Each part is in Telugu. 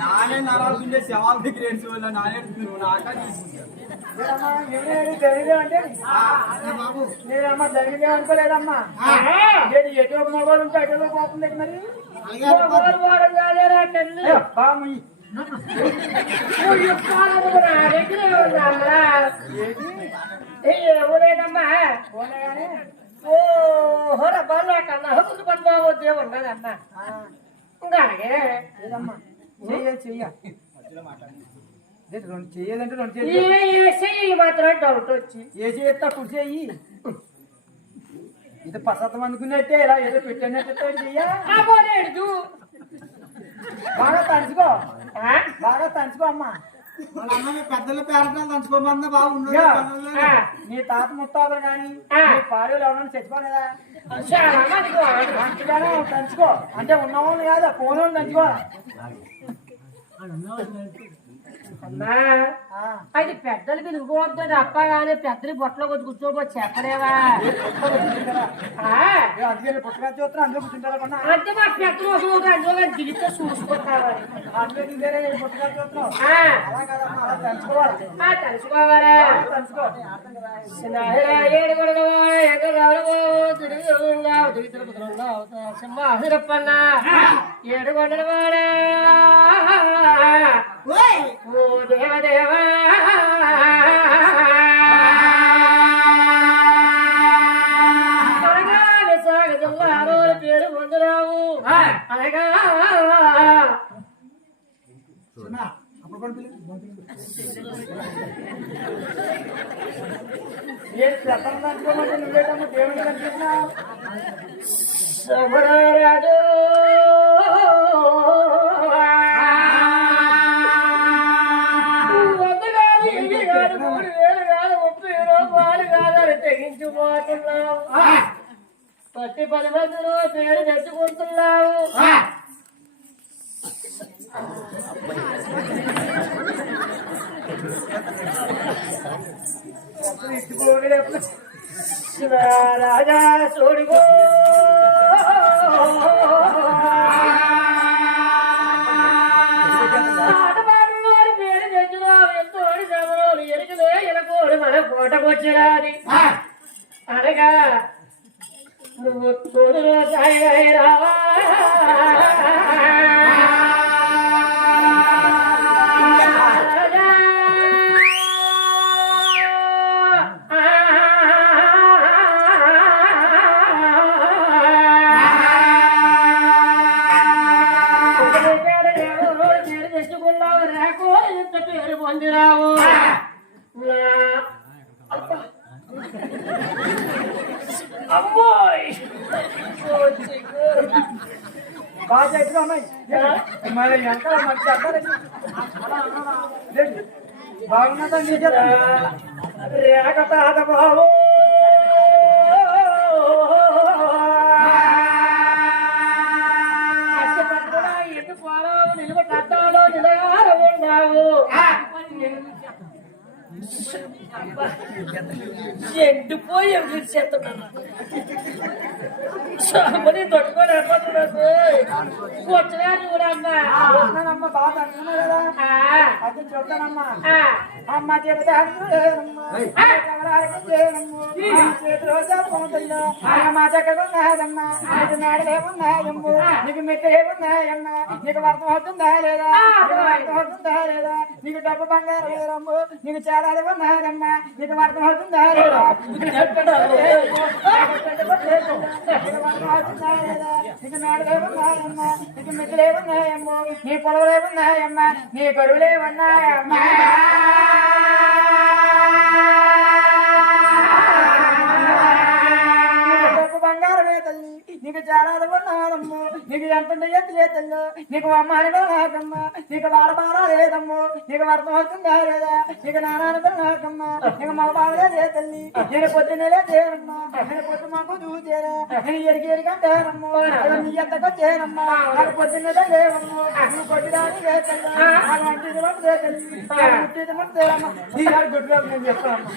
నానే నరాలు శవాల దగ్గర ఏడ్చి వల్ల నానే నువ్వు అంటే బాబు నేనమ్మా జరిగితే అనుకోలేదమ్మా ఎటు మొగలు ఉంటే అటు పోతుంది మరి మొగలు ఎవరేనమ్మా ఓ హోర బాగా కన్నా హక్కులు పడిపోవద్దే ఉన్నదమ్మా ఇంకా అలాగే చెయ్య చెయ్య. ఇదే రెండు చెయ్యదంటే రెండు చెయ్యి మాత్రం డౌట్ వచ్చి. ఏ చేస్తా కుడి చెయ్యి. ఇది పసతం అనుకున్నట్టే ఇలా ఏదో పెట్టినట్టు చెయ్య? ఆ పోలేడు బాగా తంచుకో ఆ? బాగా తంచుకో అమ్మా. పెద్దల పేరంటాలు దంచుకోమన్నా బాబు నీ తాత ముత్తాతలు కానీ పాడేలు ఎవరైనా చచ్చిపోలేదా తంచుకో అంటే ఉన్నవాళ్ళు కాదా పోను తంచుకో అమ్మా అది పెద్దలు పిలుపుకోవద్దు అప్ప కానీ పెద్దలు బొట్టలో కొద్ది కూర్చోబోచ్చు చెప్పలేవా? అంటే మా పెద్దలు ఒక రోజు అందులో కానీ దిగితే ఆ, తెలుసుకోవాలా. సింహాసురప్పన్న ఏడు కొండల వాడా? దేవదేవా. పేరు పొందురావు. అనగా. చిన్న, అప్పుడు పట్టి పది మందిలో పేరు తెచ్చుకుంటున్నావు? రాజా పేరు తెచ్చున్నావు ఎరుకలే ఎనకోడి మన కోటకొచ్చిరాది నువ్వు సాయి రావా పొందిరావు బాగా చేతిలో ఉన్నాయి. మరి వెనకాల మరి బాబు నిలగార ఉన్నావు ఎండిపోయి ఎదురు చేస్తున్నాను. సామని తట్టుకోలేకపోతున్నాను వచ్చినా చూడమ్మా బాగా కదా అది చెప్తానమ్మా అమ్మ చెప్పుకుంటుందో మా చక్కగా ఉన్నాయమ్మా నీకు మేడలే ఉన్నాయమ్ము నీకు మెట్టే ఉన్నాయమ్మా నీకు వర్తం అవుతుందా లేదా నీకు వర్తం అవుతుందా లేదా నీకు డబ్బు బంగారం లేదమ్ము నీకు చేరాలి ఉన్నాయమ్మా నీకు వర్తం అవుతుందా లేదా నీకు వర్తం నీకు మేడలే నీ పొలవలే ఉన్నాయమ్మా నీ గరువులే ఉన్నాయమ్మా బంగారమే తల్లి నీకు చాలా ఉన్నాదమ్ము నీకు ఎంత ఎత్తు చేతుల్లో నీకు అమ్మాని నాకమ్మ. నీకు వాడబాలా లేదమ్ము. నీకు అర్థం అవుతుందా లేదా? నీకు నాన్న నాకమ్మ. నీకు మా బావలే చేతల్లి నేను పొద్దున్నేలే చేరమ్మా నేను పొద్దు మాకు చూచేరా నేను ఎరిగి ఎరిగి అంటానమ్ము. నీ చేరమ్మా నాకు పొద్దున్నదే లేవమ్ము. నువ్వు చేతల్లి అలాంటిది కూడా చేరమ్మా నీ గారి నేను చెప్తానమ్మా.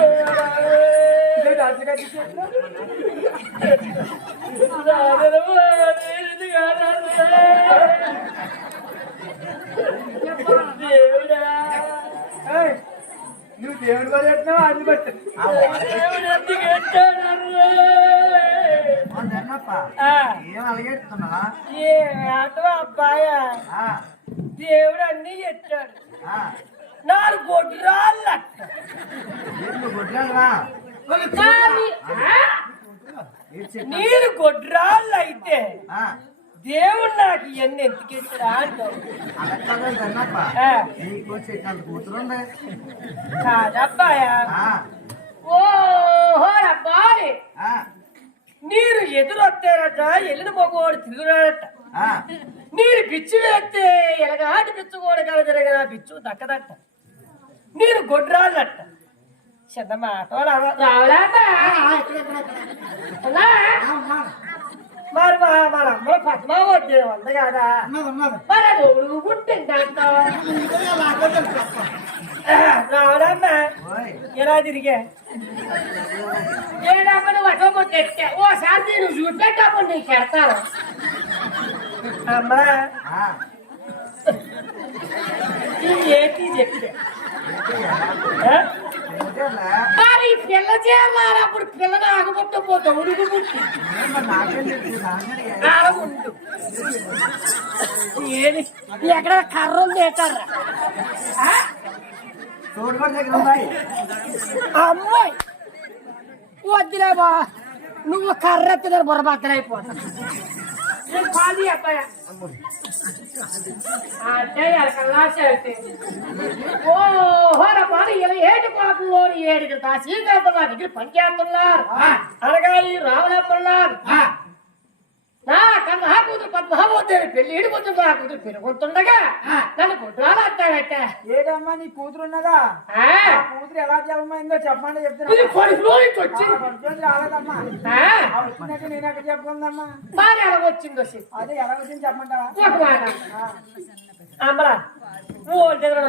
ఏయ్, నువ్వు దేవుడి వాళ్ళు పెట్టినావు అది బట్టి ఏం అలగెడుతున్నా అబ్బాయా దేవుడు అన్ని చెప్పాడు నాలుగు గొడ్రాళ్ళ. నీరు గొడ్రాళ్ళు అయితే దేవుడు నాకు ఇవన్నీ కూతురుంది కాదబ్బాయా ఓహో అబ్బాయి నీరు ఎదురొత్తారట వెళ్ళిన మగవాడు తిరుగురాడట. నీరు పిచ్చి వేస్తే ఎలగాటి పిచ్చు కూడా కలదర కదా పిచ్చు దక్కదట్ట నీరు గొడ్రాళ్ళట. చిన్న మాట మరి మా మన అమ్మ పద్మా వద్దే ఉంది కదా మరి అది ఊరుకుంటుందంట రావడమ్మా ఎలా తిరిగా ఏడమ్మ నువ్వు అటోపోతే ఓసారి నువ్వు చూపెట్టప్పుడు నీకు పెడతాను అమ్మా ఇది ఏంటి చెప్పితే అప్పుడు పిల్ల పోతా ఉడుకు పుట్టి. ఏది? ఎక్కడ కర్ర ఉంది ఏటారా వద్దులే బా అమ్మాయి నువ్వు కర్ర ఎత్తుగా బుర్రబద్దలైపోతా నేను ఖాళీ అబ్బాయ. అంటే ఏడుగురు దాసి కాపలా దగ్గర పనిచేస్తున్నారు అనగా ఈ నా కన్న కూతురు పద్మహాబోద్దేవి పెళ్ళి ఈడిపోతుంది నా కూతురు పెరుగుతుండగా నన్ను అంటాడట ఏదమ్మా నీ కూతురు ఉన్నదా కూతురు ఎలా జన్మైందో చెప్పండి వచ్చింది రాలేదమ్మా. వచ్చినాక నేను ఎక్కడ చెప్పుకుందమ్మా? బాగా ఎలాగొచ్చిందో చెప్పు. అదే ఎలా వచ్చింది చెప్పమంటావా ఒక మాట అమ్మరా ఓ దగ్గర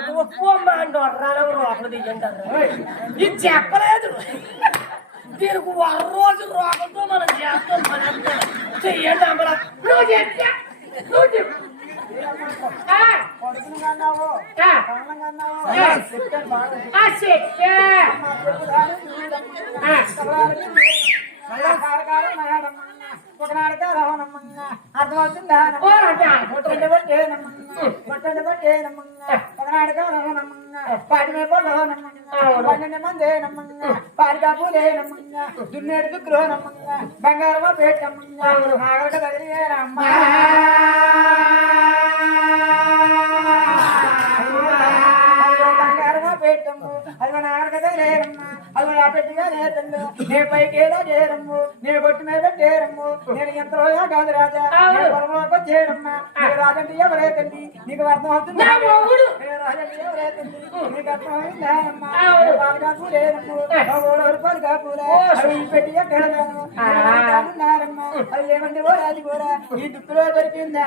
ఓ మాండు రానవ రోకలు దిగంటారు ఇది చెప్పలేదు దీనికి ఒక రోజు రోగంతో మనం చేస్తాం మన చెయ్యండి అమ్మరా నువ్వు చెప్పా నువ్వు చెప్పు ఆ, కొడుకుని కన్నావు ఆ, కళ్ళం కన్నావు ఆ. చెప్తాను బాగా ఆ చెప్పా మా కొడుకు రాని చూడమ్మా. ఆ. కబలాలకి మళ్ళా కారకాలం నాడమ్మా. ఒకనాడు కారవనమ్మా. అర్థమవుతుందా. పొట్టండి పట్టేనమ్మా. పొట్టండి పట్టేనమ్మా. ఒకనాడు కారవనమ్మా. పాటి మీద పొడవనమ్మా. పన్నెండు మందేనమ్మా. పాడి కాపులేనమ్మా. దున్నేడు దుక్కులోనమ్మా. బంగారమా పెట్టమ్మా. ఆగరక తగిలియేనమ్మా. పెట్టిగా లేదండు నే పైకి ఏదో చేరమ్ము నేను కొట్టి మీద పెట్టేరమ్ము నేను ఎంత రోజా. కాదు రాజా పొలంలోకి వచ్చేయడమ్మా నీకు అర్థం అవుతుంది? నా మొగుడు. నేను రాజంటే ఎవరే తల్లి నీకు అర్థం పెట్టి ఎక్కడదాను? అది ఏమంటే ఓ రాజు కూడా. ఈ దుక్కులో దొరికిందా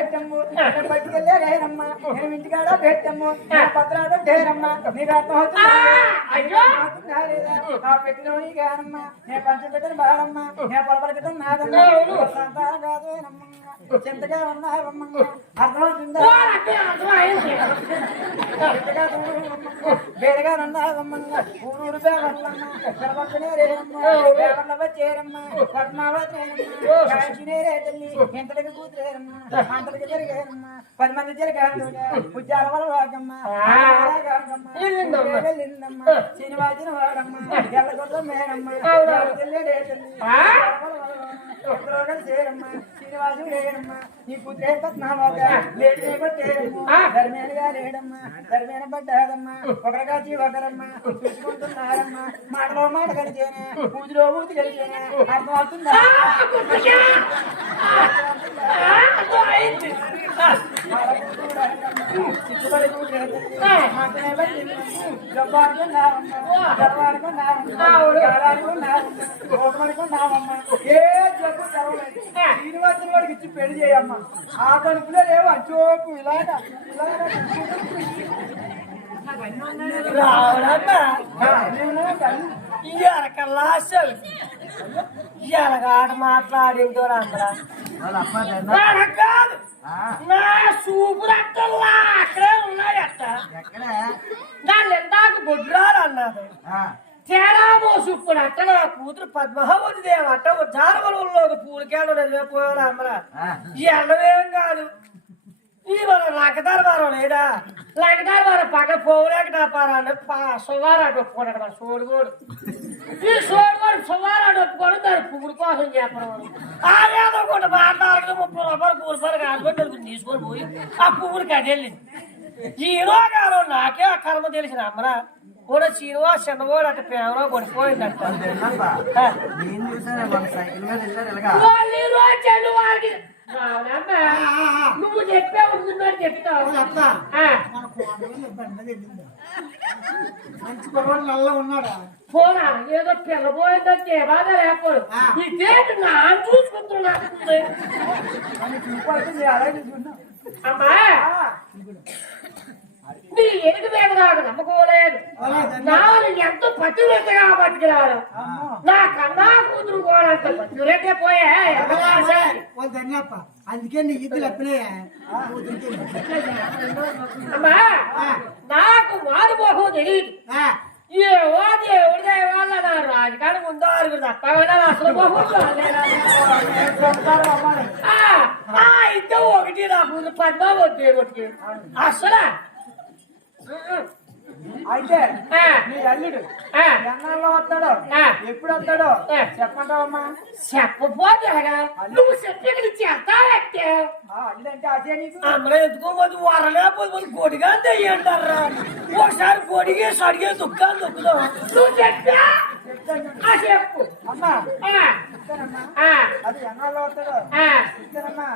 పెట్టమ్ము. ఇక్కడ పట్టుకెళ్ళారేనమ్మా నేను ఇంటికాడ పెట్టమ్ము. పత్రాలు చేరమ్మా నీకు అర్థం అవుతుందా లేదా? ఆ పెట్టినోని కానమ్మా నేను పంచం పెట్టిన బాడమ్మా నేను పొలపల క్రితం నాదమ్మా. సంతానం చింతగా ఉన్నారమ్మా అర్థమవుతుందా. చింతగా. వేడిగా ఉన్నారమ్మా ఊరూరు బేగమ్మా కనపక్కనే రేనమ్మా బేగమ్మ వచ్చేరమ్మా పద్మావతేనమ్మా కాంచినే రేతల్లి ఎంతలకు అంతలకు జరిగారమ్మా పది మంది జరిగారు. ఉద్యాల వల్ల వాగమ్మా వెళ్ళిందమ్మా. శ్రీనివాసిన వాడమ్మా? ఎక్కడో కలిసేరమ్మ శ్రీనివాసు లేడమ్మ. నీ కూతురే పద్మావక లేడి కొట్టేరమ్మ ధర్మేనగా లేడమ్మ. ధర్మేన పడ్డాదమ్మ. ఒకరికాచి ఒకరమ్మ చూసుకుంటున్నారమ్మ. మాటలో మాట కలిసేనే పూజలో పూజ అర్థం అవుతుందా? చిట్టుబడి ఏ శ్రీనివాసుని వాడికి ఇచ్చి పెళ్ళి చేయమ్మ. ఆ కడుపులో లేవు అచ్చోపు ఇలాగా ఇలాగా. ఎరకల్లాసావు ఎరగాడు మాట్లాడిందో అందరా కాదు. నా సూపులు అట్టల్లా అక్కడే ఉన్నాయట. నన్ను ఎందాక బొడ్రాలు అన్నారు తేరామో సూపుడు అట్ట నా కూతురు పద్మావతి దేవ అట్ట జానవరంలో పూలకేళ్ళు నిజమైపోయాడు అమ్మరా ఎండవేం కాదు? ఈ మన లంకదర్బారం లేదా? లంకదర్బారం పక్కన పోవులేక డాపారాన్ని సువారాడు ఒప్పుకున్నాడు మన సోడుగోడు. ఈ సోడుగోడు సువారాడు ఒప్పుకోడు దాని పువ్వుల కోసం చెప్పడం ఆదేదో కూడా మాట్లాడక ముప్పై రూపాయలు కూలిపారు హాస్పిటల్కి తీసుకొని పోయి ఆ పువ్వులకి అది వెళ్ళింది హీరో గారు నాకే ఆ కర్మ తెలిసిన అమ్మరా. కూడా శ్రీనివాస్ చిన్నవాడు అట్ట ప్రేమలో పడిపోయిందంట. నేను చూసాను మన సైకిల్ మీద వెళ్ళారు ఇలాగా. నువ్వు చెప్పే ఉంటుందని చెప్తావు. ఆ. మంచి కుర్రాడు నల్ల ఉన్నాడా? పోనా ఏదో పిల్లబోయిందంటే బాధ లేకపోడు. ఇదేంటి నా చూసుకుంటున్నా. అని చూపడుతుంది అలాగే చూసుకున్నా అమ్మా నీ ఎదుగు మీద నాకు నమ్మకోలేదు నాను ఎంత పతివ్రతగా బతికిరాడు నా కన్నా కూతురు కూడా అంత పతివ్రతే పోయా ఎవరాశాలి వాళ్ళు ధన్యప్ప అందుకే నీ ఇద్దరు అప్పుడే అమ్మా నాకు మారుమోహం తెలియదు ఏ వాది ఎవరిదే వాళ్ళ నా రాజకారణం ఉందో అరుగురు తప్ప కూడా నా అసలు మొహం చూడలేదా? ఆ, ఆ, అయితే ఒకటి నా ముందు పద్మా వద్దే ఒకటి అసలు అయితే ఆ, నీ అల్లుడు ఎన్నాళ్ళలో వస్తాడో. ఎప్పుడు వస్తాడో? చెప్పపోతే ఎలాగా? నువ్వు చెప్పి చేస్తావే ఆ అల్లుడు అంటే అదే నీకు అమ్మలో ఎత్తుకోబోతు వరలేకపోతే గొడిగా తెయ్యంటారా? ఒకసారి గొడిగే సడిగే దుఃఖాన్ని దొక్కుదాం నువ్వు చెప్పా? అమ్మా. అది ఎన్నాళ్ళలో వస్తాడో? చెప్తానమ్మా.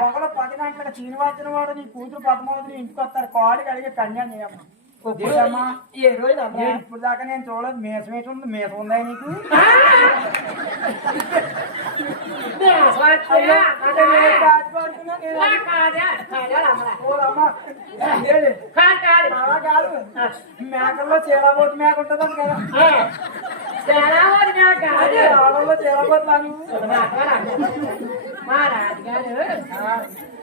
పొగలు పది గంటలకు చీనివాసిన వాడు నీ కూతురు పద్మావతిని ఇంటికి వస్తారు. కాడికి అడిగి కన్యా చేయమ్మా దేశమ్మా ఏ రోజు అమ్మా నేను ఇప్పుడు దాకా నేను చూడలేదు మేసం ఏంటి ఉంది మేసం ఉందా నీకు అయ్యో, అంటే నేను కాచుకుంటున్నా, నేను ఓరమ్మా. ఏది? అలా కాదు మేకల్లో చీలబోతు మేక ఉంటుందని కదా అదే ఆడల్లో చీలబోతులా నువ్వు మా రాజుగారు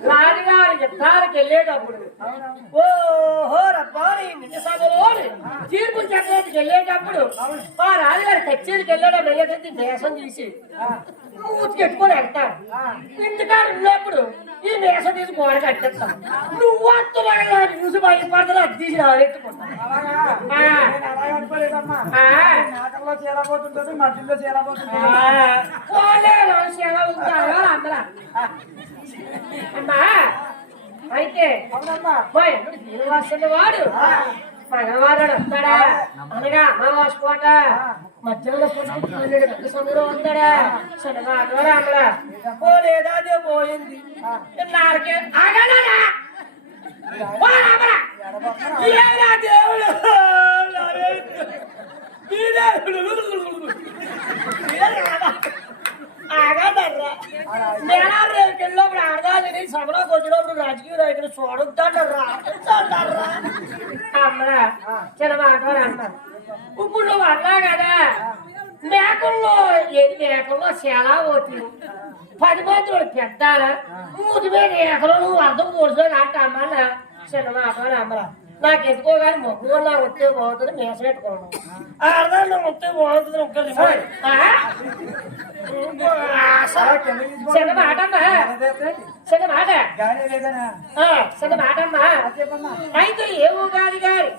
రాజుగారు యుద్ధానికి వెళ్ళేటప్పుడు అవునవును ఓహో రబ్బాని సభలో తీర్పు చక్రానికి వెళ్ళేటప్పుడు మా రాజుగారు కచేరికి వెళ్ళడం అయ్యేది దేశం తీసి మూతికి ఎట్టుకొని వెళ్తాడు ఇంటికాడ ఉన్నప్పుడు ఈ దేశం తీసి గోడ కట్టేస్తాం. నువ్వు అత్తలాగా చూసి బయటపడతా అది తీసి ఆ. ఆ. చీలబోతుంటుంది మధ్యలో చీలబోతుంది అమ్మా అయితే శ్రీనివాసుని వాడు. మగవాడు వస్తాడా? అనగా మధ్యాహ్నం పన్నెండు గంటల సమయంలో అదే పోయింది. నాలుగే దేవుడు? ఆగదర్రా నేను రేపు వెళ్ళినప్పుడు ఆడదాని సభలోకి వచ్చినప్పుడు రాజకీయ నాయకులు చూడొద్దంటారా? అమ్మరా చిన్న మాట అన్నారు ఇప్పుడు నువ్వు అన్నా కదా మేకల్లో ఏది మేకల్లో చాలా పోతుంది. పది మంది వాడు పెద్దాల మీద ఏకలు నువ్వు అర్థం కూర్చొని అంట అమ్మా చిన్న మాట అమ్మరా నాకు ఎందుకో కానీ నా వస్తే బాగుంటుంది మేస పెట్టుకోవడం. అర్థం వస్తే బాగుంటుంది ఒక్కరి చిన్న మాట అమ్మా. చిన్న మాట. గాలి లేదనా ఆ, చిన్న మాట అమ్మా. చెప్పమ్మా. అయితే ఏ ఉగాది గారి?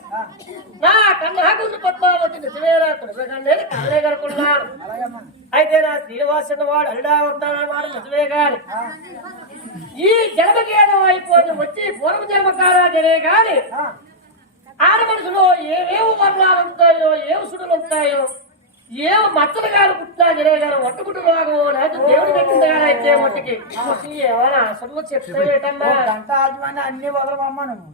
నా కన్నా గుండు పద్మావతి నిజమేరా కళ్ళే కనుక్కున్నాను అలాగమ్మా. అయితే నా శ్రీనివాసన వాడు అల్డా ఉంటాడన్నవాడు నిజమే ఆ, ఈ జన్మకేదం అయిపోయి వచ్చి పూర్వ జన్మకారా జరే గాని ఆడ మనుషులు ఏమేమి వర్ణాలు ఉంటాయో ఏమి సుడులు ఉంటాయో ఏమి మచ్చలు గారు పుట్టినా జరే గారు ఒట్టుకుట్టు రాగో లేకపోతే దేవుడు పెట్టింది అయితే మట్టికి. ఏమైనా అసలు ఆజ్మాని అన్ని వదలమమ్మా నువ్వు.